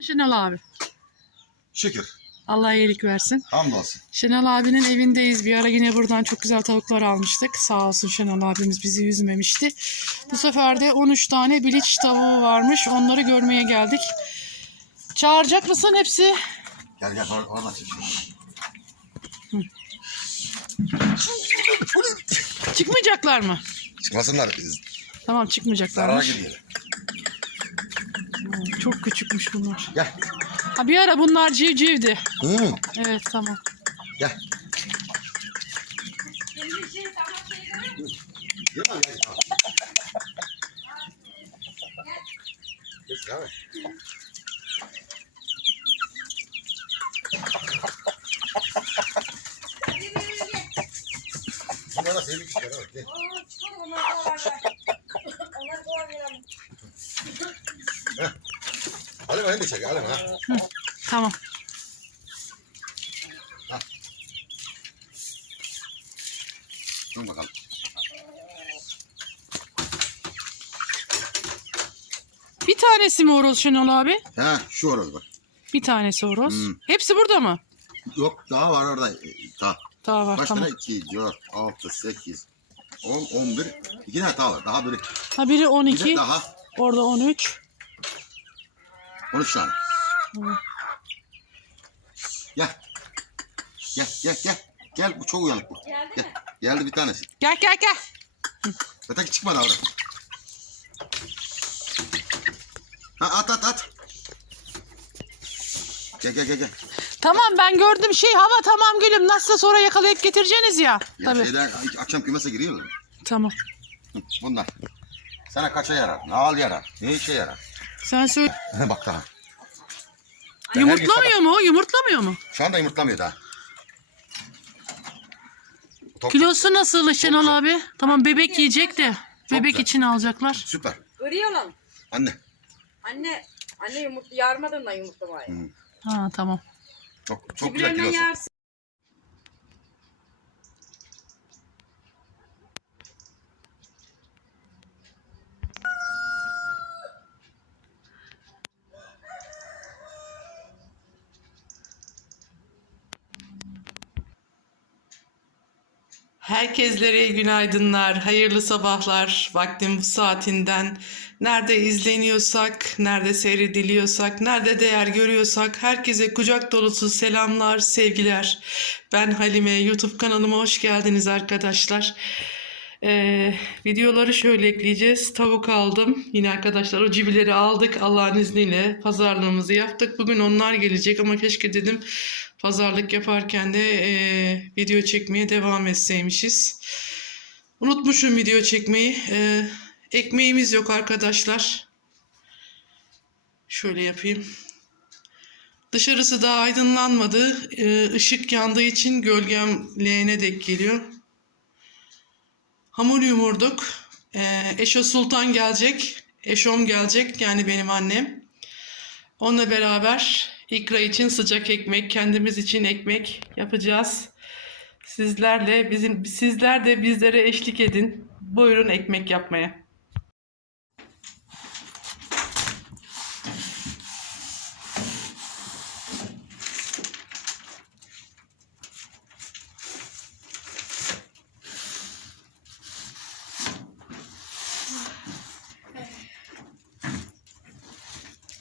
Şenol abi. Şükür. Allah iyilik versin. Hamdolsun. Şenol abinin evindeyiz. Bir ara yine buradan çok güzel tavuklar almıştık. Sağ olsun Şenol abimiz bizi üzmemişti. Bu sefer de 13 tane biliç tavuğu varmış. Onları görmeye geldik. Çağıracak mısın hepsi? Gel gel or oradan çek. Çıkmayacaklar mı? Çıkmasınlar. Tamam Zarara çıkmayacaklarmış. gidiyor. Çok küçükmüş bunlar. Gel. Ha, bir ara bunlar civcivdi. Hmm. Evet tamam. Gel. Gel lan, gel. Geç, gel. Bunlara sevdik Gel. De çek. Hadi ha. Tamam. Dur bakalım. Bir tanesi mi horoz Şenol abi? Ha şu orası bak. Bir tanesi horoz. Hmm. Hepsi burada mı? Yok daha var orada. Daha. Daha var Kaç tamam. tane? 2, 4, 6, 8, 10, 11. İki tane daha var. Daha biri. Ha biri Bir de 12, daha. orada 13. 13 tane. Hı. Gel. Gel gel gel. Gel bu çok uyanık bu. Gel. Geldi bir tanesi. Gel gel gel. Öteki çıkmadı orada. Ha at at at. Gel gel gel gel. Tamam ben gördüm şey hava tamam gülüm. Nasılsa sonra yakalayıp getireceksiniz ya. Ya Tabii. şeyden akşam kümese giriyor. Tamam. Bunlar. Sana kaça yarar? Ne al yarar? Ne işe yarar? Sen söyle. Bak daha. Ben her gün Yumurtlamıyor mu? o? Yumurtlamıyor mu? Şu anda yumurtlamıyor daha. Top- Kilosu nasıl Şenol abi? Tamam bebek yiyecek de. Bebek güzel. için alacaklar. Süper. Arayalım. Anne. Anne, anne yumurta yarmadın da yumurtlamayı. Hı. Ha tamam. Çok çok güzel kilosu. yersin. Herkeslere günaydınlar, hayırlı sabahlar. Vaktin bu saatinden nerede izleniyorsak, nerede seyrediliyorsak, nerede değer görüyorsak herkese kucak dolusu selamlar, sevgiler. Ben Halime, YouTube kanalıma hoş geldiniz arkadaşlar. Ee, videoları şöyle ekleyeceğiz. Tavuk aldım. Yine arkadaşlar o cibileri aldık. Allah'ın izniyle pazarlığımızı yaptık. Bugün onlar gelecek ama keşke dedim pazarlık yaparken de eee, video çekmeye devam etseymişiz. Unutmuşum video çekmeyi. Eee, ekmeğimiz yok arkadaşlar. Şöyle yapayım. Dışarısı daha aydınlanmadı. Işık yandığı için gölgem leğene denk geliyor. Hamur yumurduk. Eee Eşo Sultan gelecek. Eşom gelecek yani benim annem. Onunla beraber ikra için sıcak ekmek, kendimiz için ekmek yapacağız. Sizlerle bizim sizler de bizlere eşlik edin. Buyurun ekmek yapmaya.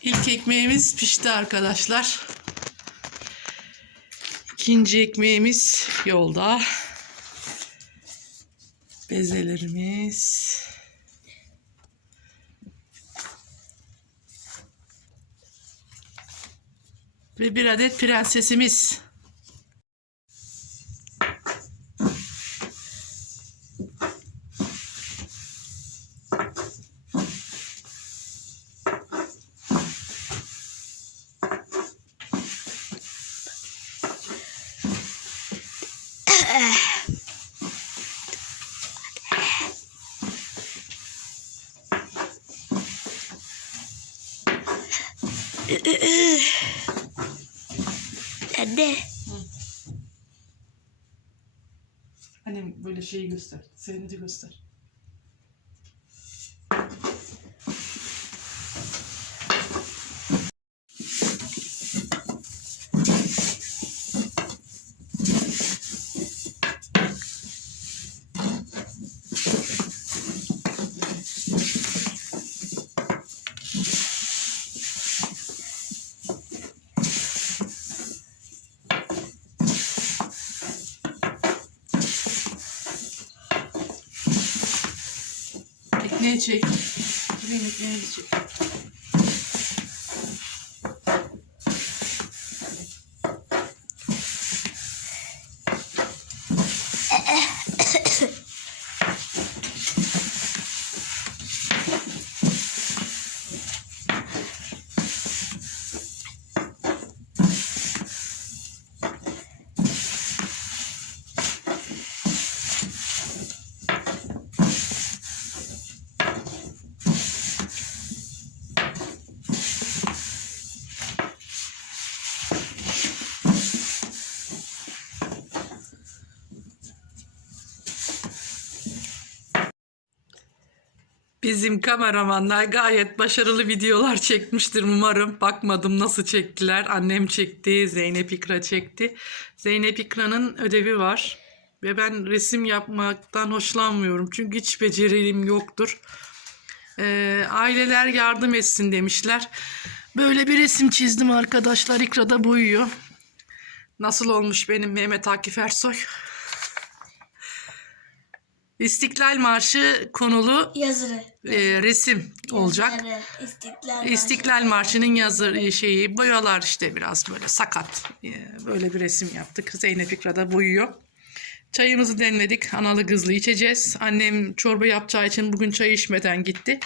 İlk ekmeğimiz pişti arkadaşlar. İkinci ekmeğimiz yolda. Bezelerimiz. Ve bir adet prensesimiz. Anne. Annem böyle şeyi göster. Seni de Ne çek? Benim ne çek? Bizim kameramanlar gayet başarılı videolar çekmiştir umarım. Bakmadım nasıl çektiler. Annem çekti, Zeynep İkra çekti. Zeynep İkra'nın ödevi var. Ve ben resim yapmaktan hoşlanmıyorum. Çünkü hiç becerim yoktur. Ee, aileler yardım etsin demişler. Böyle bir resim çizdim arkadaşlar. İkra da boyuyor. Nasıl olmuş benim Mehmet Akif Ersoy? İstiklal Marşı konulu Yazırı. e, resim olacak. İstiklal. İstiklal Marşı'nın yazı şeyi boyalar işte biraz böyle sakat. E, Böyle bir resim yaptık. Zeynep İkra da boyuyor. Çayımızı demledik. Analı kızlı içeceğiz. Annem çorba yapacağı için bugün çay içmeden gitti.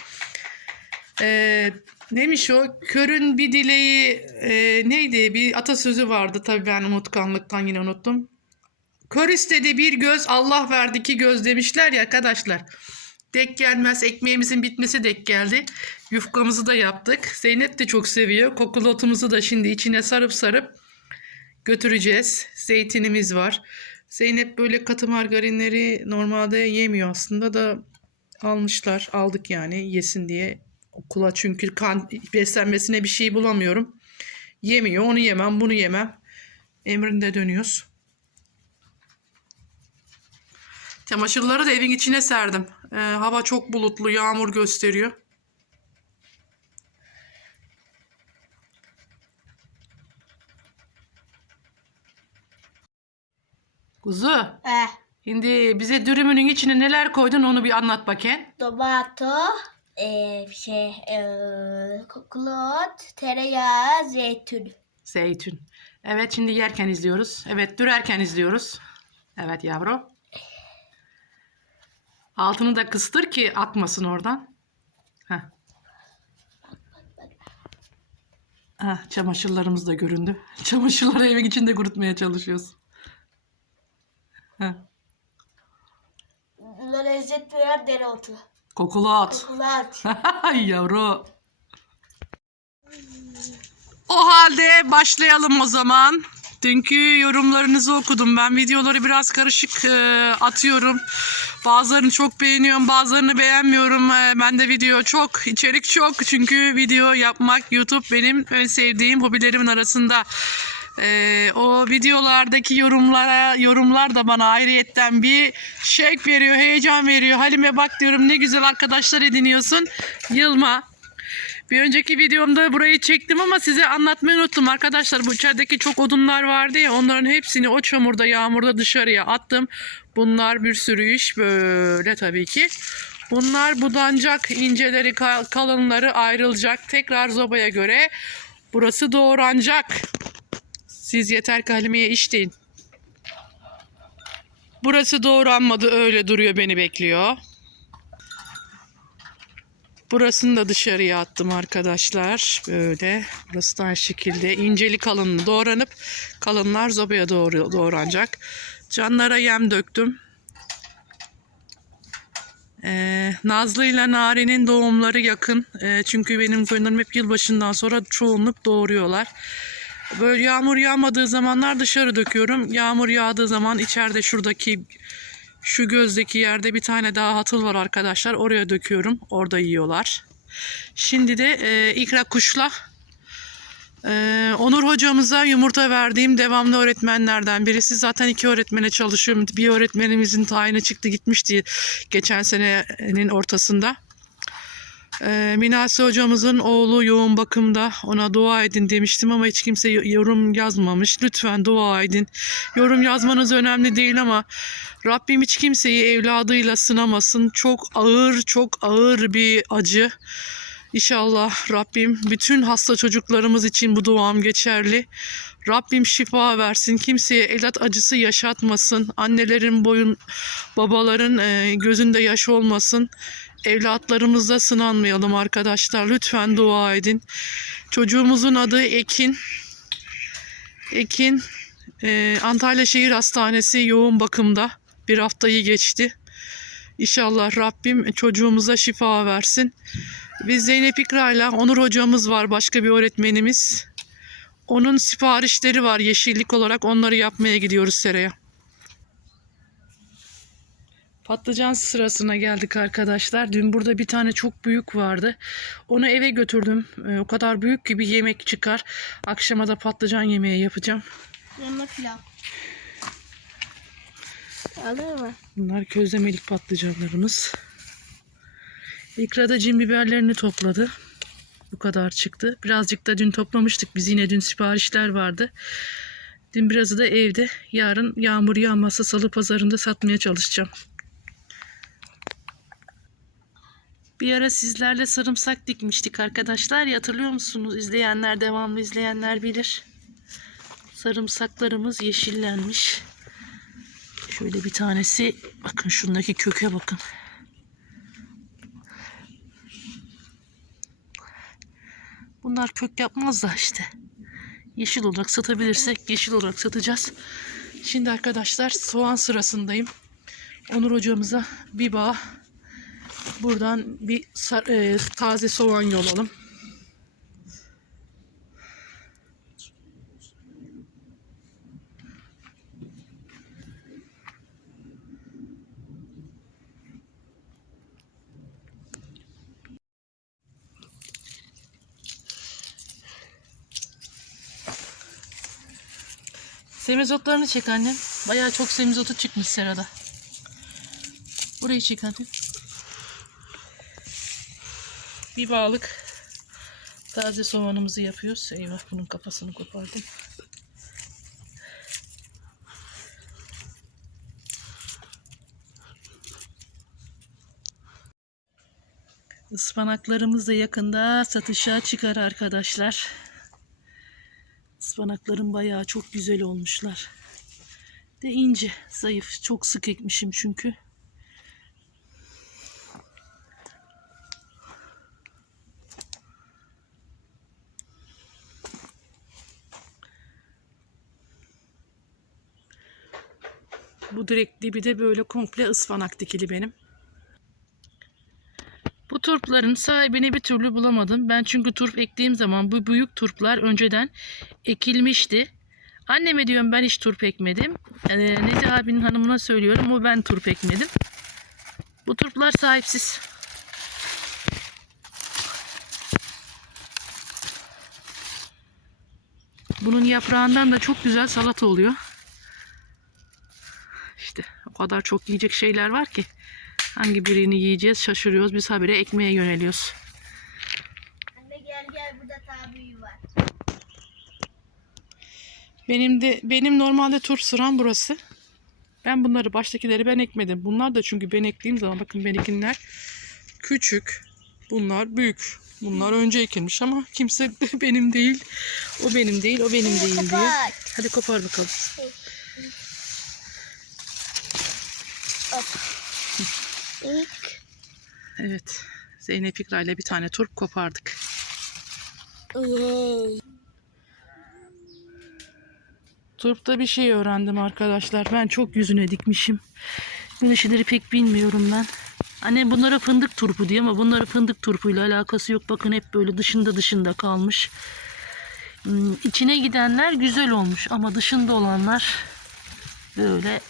Ee, neymiş o? Körün bir dileği e, neydi? Bir atasözü vardı. Tabii ben unutkanlıktan yine unuttum. Kör istedi bir göz, Allah verdi iki göz demişler ya arkadaşlar. Dek gelmez ekmeğimizin bitmesi dek geldi. Yufkamızı da yaptık. Zeynep de çok seviyor. Kokulotumuzu da şimdi içine sarıp sarıp götüreceğiz. Zeytinimiz var. Zeynep böyle katı margarinleri normalde yemiyor aslında da almışlar. Aldık yani yesin diye. Okula çünkü kan beslenmesine bir şey bulamıyorum. Yemiyor. Onu yemem, bunu yemem. Emrinde dönüyoruz. Çamaşırları da evin içine serdim. Ee, hava çok bulutlu, yağmur gösteriyor. Kuzu, Eh, şimdi bize dürümünün içine neler koydun onu bir anlat bakayım. tomato, eh, şey, eh, kokulot, tereyağı, zeytin. Zeytin. Evet şimdi yerken izliyoruz. Evet dürerken izliyoruz. Evet yavrum. Altını da kıstır ki akmasın oradan. Heh. Heh, çamaşırlarımız da göründü. Çamaşırları evin içinde kurutmaya çalışıyoruz. Heh. Buna lezzet veren dereotu. Kokulu at. Kokulat. Ay yavru. O halde başlayalım o zaman. Dünkü yorumlarınızı okudum. Ben videoları biraz karışık e, atıyorum. Bazılarını çok beğeniyorum, bazılarını beğenmiyorum. E, ben de video çok, içerik çok. Çünkü video yapmak YouTube benim en sevdiğim hobilerimin arasında. E, o videolardaki yorumlara yorumlar da bana ayrıyetten bir şevk veriyor, heyecan veriyor. Halime bak diyorum ne güzel arkadaşlar ediniyorsun. Yılma. Bir önceki videomda burayı çektim ama size anlatmayı unuttum arkadaşlar. Bu içerideki çok odunlar vardı ya onların hepsini o çamurda yağmurda dışarıya attım. Bunlar bir sürü iş böyle tabii ki. Bunlar budanacak, inceleri, ka- kalınları ayrılacak. Tekrar zobaya göre burası doğranacak. Siz yeter ki Halime'ye iş deyin. Burası doğranmadı öyle duruyor beni bekliyor. Burasını da dışarıya attım arkadaşlar. Böyle. Burası da aynı şekilde inceli kalınlı doğranıp kalınlar zobaya doğru doğranacak. Canlara yem döktüm. Ee, Nazlı ile Nari'nin doğumları yakın. Ee, çünkü benim koyunlarım hep yılbaşından sonra çoğunluk doğuruyorlar. Böyle yağmur yağmadığı zamanlar dışarı döküyorum. Yağmur yağdığı zaman içeride şuradaki şu gözdeki yerde bir tane daha hatıl var arkadaşlar. Oraya döküyorum. Orada yiyorlar. Şimdi de e, ikra kuşla e, Onur hocamıza yumurta verdiğim devamlı öğretmenlerden birisi. Zaten iki öğretmene çalışıyorum. Bir öğretmenimizin tayini çıktı gitmişti geçen senenin ortasında. Ee, hocamızın oğlu yoğun bakımda. Ona dua edin demiştim ama hiç kimse yo- yorum yazmamış. Lütfen dua edin. Yorum yazmanız önemli değil ama Rabbim hiç kimseyi evladıyla sınamasın. Çok ağır, çok ağır bir acı. İnşallah Rabbim bütün hasta çocuklarımız için bu duam geçerli. Rabbim şifa versin. Kimseye evlat acısı yaşatmasın. Annelerin boyun, babaların e, gözünde yaş olmasın. Evlatlarımızda sınanmayalım arkadaşlar. Lütfen dua edin. Çocuğumuzun adı Ekin. Ekin e, Antalya Şehir Hastanesi yoğun bakımda. Bir haftayı geçti. İnşallah Rabbim çocuğumuza şifa versin. Biz Zeynep İkra'yla Onur hocamız var başka bir öğretmenimiz. Onun siparişleri var yeşillik olarak onları yapmaya gidiyoruz seraya. Patlıcan sırasına geldik arkadaşlar. Dün burada bir tane çok büyük vardı. Onu eve götürdüm. Ee, o kadar büyük ki bir yemek çıkar. Akşama da patlıcan yemeği yapacağım. Yanına pilav. Alır mı? Bunlar közlemelik patlıcanlarımız. İkra da cin biberlerini topladı. Bu kadar çıktı. Birazcık da dün toplamıştık. Biz yine dün siparişler vardı. Dün birazı da evde. Yarın yağmur yağmazsa salı pazarında satmaya çalışacağım. Bir ara sizlerle sarımsak dikmiştik arkadaşlar. Ya, Hatırlıyor musunuz? İzleyenler, devamlı izleyenler bilir. Sarımsaklarımız yeşillenmiş. Şöyle bir tanesi bakın şundaki köke bakın. Bunlar kök yapmaz da işte. Yeşil olarak satabilirsek yeşil olarak satacağız. Şimdi arkadaşlar soğan sırasındayım. Onur hocamıza bir bağ buradan bir e, taze soğan yollalım. Semizotlarını çek annem. Bayağı çok semizotu çıkmış serada. Burayı çek hadi. Bir bağlık taze soğanımızı yapıyoruz. Eyvah bunun kafasını kopardım. Ispanaklarımız da yakında satışa çıkar arkadaşlar. Ispanaklarım bayağı çok güzel olmuşlar. De ince, zayıf. Çok sık ekmişim çünkü. Bu direkt dibi de böyle komple ıspanak dikili benim. Bu turpların sahibini bir türlü bulamadım. Ben çünkü turp ektiğim zaman bu büyük turplar önceden ekilmişti. Anneme diyorum ben hiç turp ekmedim. Ee, Nezi abinin hanımına söylüyorum o ben turp ekmedim. Bu turplar sahipsiz. Bunun yaprağından da çok güzel salata oluyor. Kadar çok yiyecek şeyler var ki. Hangi birini yiyeceğiz şaşırıyoruz. Biz habire ekmeğe yöneliyoruz. Anne gel gel burada tabi var. Benim de benim normalde tur sıram burası. Ben bunları baştakileri ben ekmedim. Bunlar da çünkü ben eklediğim zaman bakın benimkiler küçük. Bunlar büyük. Bunlar önce ekilmiş ama kimse benim değil. O benim değil, o benim değil. Kapat. Hadi kopar bakalım. İlk. Evet. Zeynep İkra ile bir tane turp kopardık. Yay. Turp'ta bir şey öğrendim arkadaşlar. Ben çok yüzüne dikmişim. Böyle şeyleri pek bilmiyorum ben. Anne bunlara fındık turpu diyor ama bunların fındık turpuyla alakası yok. Bakın hep böyle dışında dışında kalmış. Hmm, içine gidenler güzel olmuş ama dışında olanlar böyle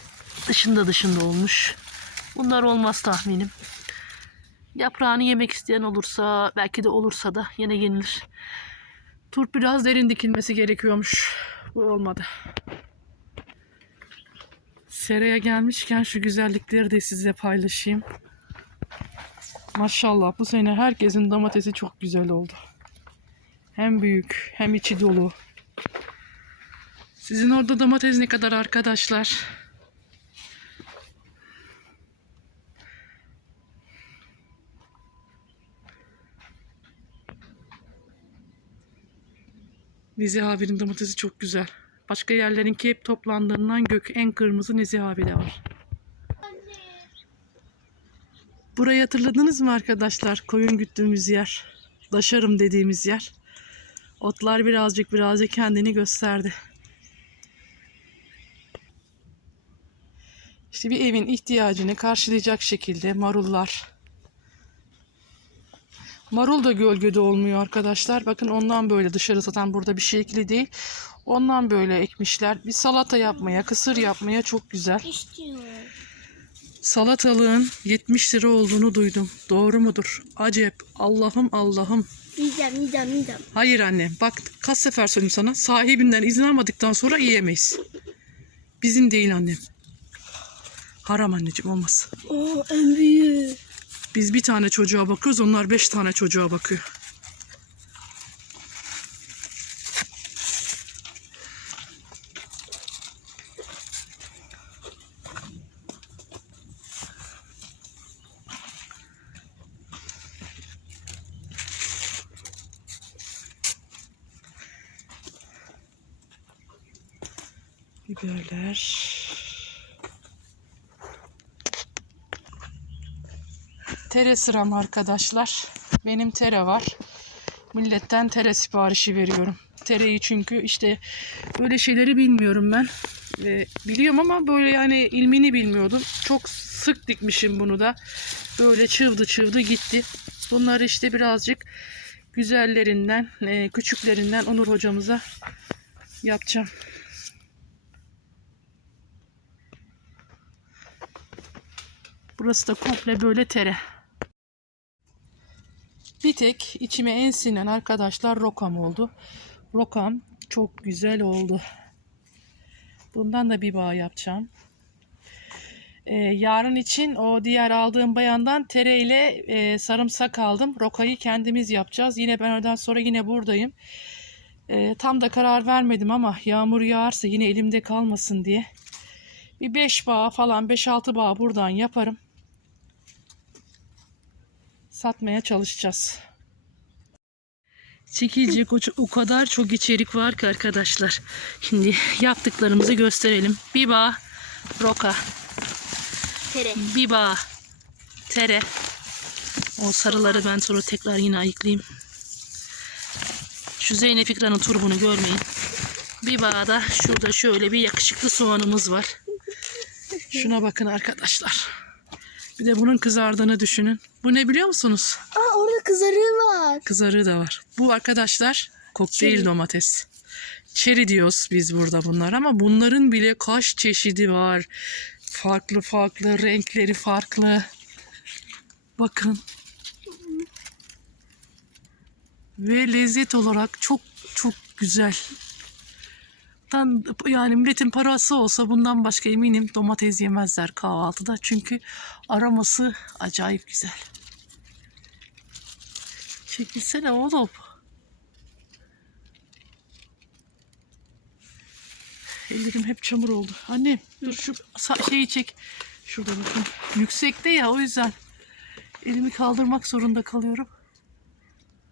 dışında dışında olmuş. Bunlar olmaz tahminim. Yaprağını yemek isteyen olursa belki de olursa da yine yenilir. Turp biraz derin dikilmesi gerekiyormuş. Bu olmadı. Seraya gelmişken şu güzellikleri de size paylaşayım. Maşallah bu sene herkesin domatesi çok güzel oldu. Hem büyük hem içi dolu. Sizin orada domates ne kadar arkadaşlar? Nezih abinin domatesi çok güzel. Başka yerlerinki hep toplandığından gök en kırmızı Nezih abide var. Burayı hatırladınız mı arkadaşlar? Koyun güttüğümüz yer. Daşarım dediğimiz yer. Otlar birazcık birazcık kendini gösterdi. İşte bir evin ihtiyacını karşılayacak şekilde marullar. Marul da gölgede olmuyor arkadaşlar. Bakın ondan böyle dışarı satan burada bir şekli değil. Ondan böyle ekmişler. Bir salata yapmaya, kısır yapmaya çok güzel. İstiyorum. Salatalığın 70 lira olduğunu duydum. Doğru mudur? Acep. Allah'ım Allah'ım. Midem midem midem. Hayır anne. Bak kaç sefer söyleyeyim sana. Sahibinden izin almadıktan sonra yiyemeyiz. Bizim değil annem. Haram anneciğim olmaz. Oo en büyüğü. Biz bir tane çocuğa bakıyoruz. Onlar beş tane çocuğa bakıyor. Tere sıram arkadaşlar. Benim tere var. Milletten tere siparişi veriyorum. Tereyi çünkü işte böyle şeyleri bilmiyorum ben. Ve biliyorum ama böyle yani ilmini bilmiyordum. Çok sık dikmişim bunu da. Böyle çığvdı çığvdı gitti. Bunları işte birazcık güzellerinden, e, küçüklerinden Onur hocamıza yapacağım. Burası da komple böyle tere. Bir tek içime en sinen arkadaşlar rokam oldu. Rokam çok güzel oldu. Bundan da bir bağ yapacağım. Ee, yarın için o diğer aldığım bayandan tere ile e, sarımsak aldım. Rokayı kendimiz yapacağız. Yine ben öden sonra yine buradayım. Ee, tam da karar vermedim ama yağmur yağarsa yine elimde kalmasın diye. Bir 5 bağ falan 5-6 bağ buradan yaparım. Satmaya çalışacağız. Çekilecek o, o kadar çok içerik var ki arkadaşlar. Şimdi yaptıklarımızı gösterelim. Bir bağ roka, Tere. bir bağ tere. O sarıları ben sonra tekrar yine ayıklayayım. Şu Zeynep İkran'ın turbunu görmeyin. Bir bağda şurada şöyle bir yakışıklı soğanımız var. Şuna bakın arkadaşlar. Bir de bunun kızardığını düşünün. Bu ne biliyor musunuz? Aa orada kızarığı var. Kızarığı da var. Bu arkadaşlar kokteyl Çeri. domates. Çeri diyoruz biz burada bunlar ama bunların bile kaç çeşidi var. Farklı farklı renkleri farklı. Bakın. Ve lezzet olarak çok çok güzel. Tan- Yani milletin parası olsa bundan başka eminim domates yemezler kahvaltıda. Çünkü aroması acayip güzel. Çekilsene oğlum. Ellerim hep çamur oldu. Anne dur şu şeyi çek. Şurada bakın. Yüksekte ya o yüzden elimi kaldırmak zorunda kalıyorum.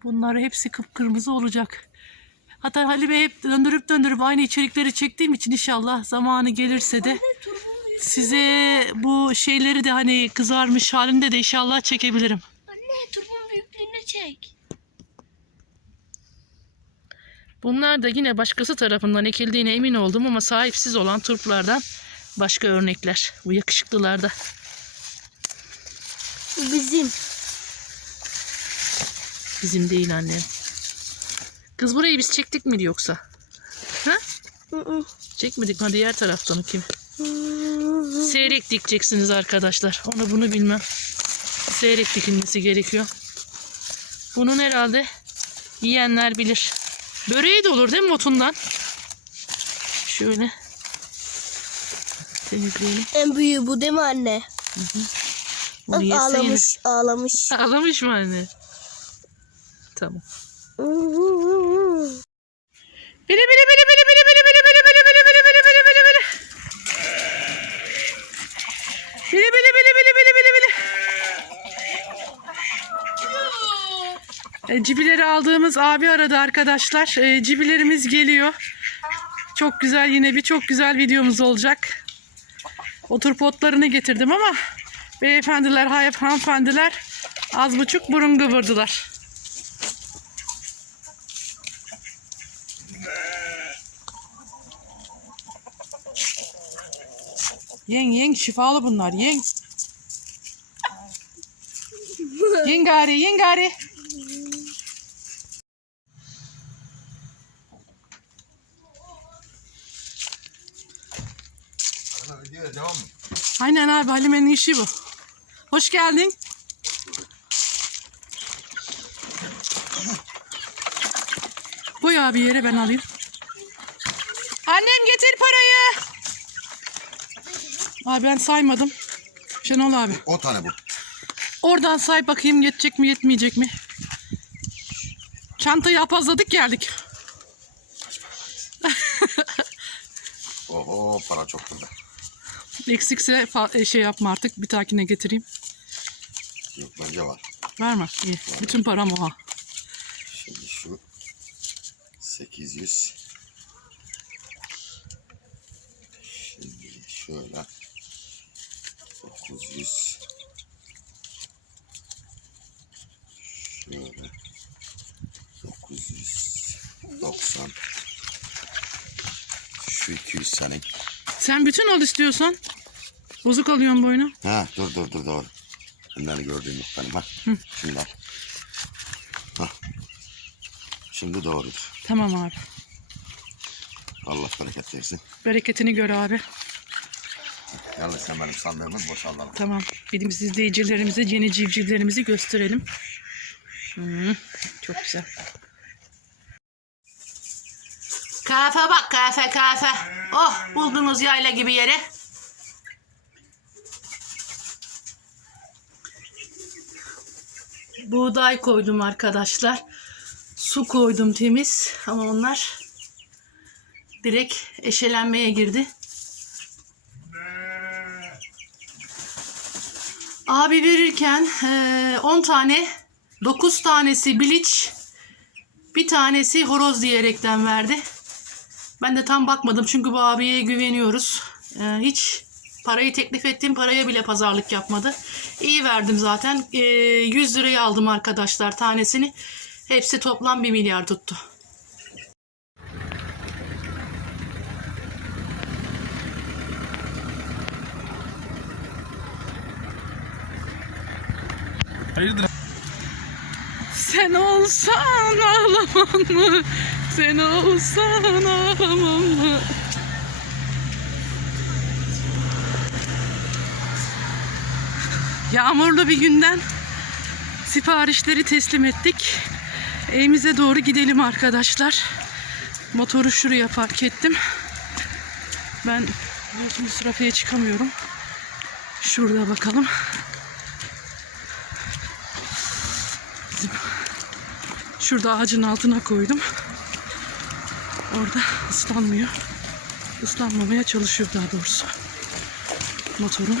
Bunlar hepsi kıpkırmızı olacak. Hatta Halime hep döndürüp döndürüp aynı içerikleri çektiğim için inşallah zamanı gelirse de size bu şeyleri de hani kızarmış halinde de inşallah çekebilirim. Anne turbun büyüklüğünü çek. Bunlar da yine başkası tarafından ekildiğine emin oldum ama sahipsiz olan turplardan başka örnekler. Bu yakışıklılarda. Bu bizim. Bizim değil annem. Kız burayı biz çektik mi yoksa? Ha? Hı hı. Çekmedik mi? Diğer taraftan kim? Seyrek dikeceksiniz arkadaşlar. Onu bunu bilmem. Seyrek dikilmesi gerekiyor. Bunun herhalde yiyenler bilir. Böreği de olur değil mi otundan? Şöyle. Temizleyelim. En büyüğü bu değil mi anne? Bunu Bak yese ağlamış ağlamış. Ağlamış mı anne? Tamam. Bili bili bili bili bili bili bili bili bili bili bili bili bili bili bili. Bili bili bili bili bili bili bili. E, cibileri aldığımız abi aradı arkadaşlar. E, cibilerimiz geliyor. Çok güzel yine bir çok güzel videomuz olacak. Otur potlarını getirdim ama beyefendiler, hay- hanımefendiler az buçuk burun kıvırdılar. Yeng yeng şifalı bunlar yeng. Yeng gari yeng gari. Aynen abi Halime'nin işi bu. Hoş geldin. Koy abi yere ben alayım. Annem getir parayı. Abi ben saymadım. Şenol abi. O tane bu. Oradan say bakayım yetecek mi yetmeyecek mi? Çantayı apazladık geldik. Oho para çok burada. Eksikse e, şey yapma artık bir takine getireyim. Yok bence var. Var mı? İyi. Bütün param o ha. Şimdi şu 800 Şimdi şöyle 900 şöyle 990 şu 200 senin. Sen bütün al istiyorsan. Bozuk alıyorum boynu. Ha dur dur dur doğru. Bunları gördüğüm yok benim ha. Şimdi al. Ha. Şimdi doğrudur. Tamam abi. Allah bereket versin. Bereketini gör abi. Yalnız sen benim sandığımı boşaltalım. Tamam. Bizim izleyicilerimize yeni civcivlerimizi gösterelim. Hı, çok güzel. Kafe bak kafe kafe. Oh buldunuz yayla gibi yeri. Buğday koydum arkadaşlar. Su koydum temiz ama onlar direkt eşelenmeye girdi. Abi verirken eee, 10 tane 9 tanesi biliç bir tanesi horoz diyerekten verdi. Ben de tam bakmadım çünkü bu abiye güveniyoruz. Eee, hiç parayı teklif ettiğim paraya bile pazarlık yapmadı. İyi verdim zaten. Eee, 100 liraya aldım arkadaşlar tanesini. Hepsi toplam 1 milyar tuttu. Sen olsan ağlamam mı? Sen olsan ağlamam mı? Yağmurlu bir günden siparişleri teslim ettik. Evimize doğru gidelim arkadaşlar. Motoru şuraya park ettim. Ben biliyorsunuz trafiğe çıkamıyorum. Şurada bakalım. Şurada ağacın altına koydum. Orada ıslanmıyor. Islanmamaya çalışıyor daha doğrusu. Motorum.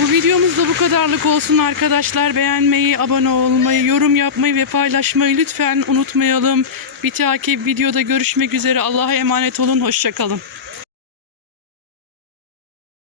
Bu videomuz da bu kadarlık olsun arkadaşlar. Beğenmeyi, abone olmayı, yorum yapmayı ve paylaşmayı lütfen unutmayalım. Bir takip videoda görüşmek üzere. Allah'a emanet olun. Hoşçakalın.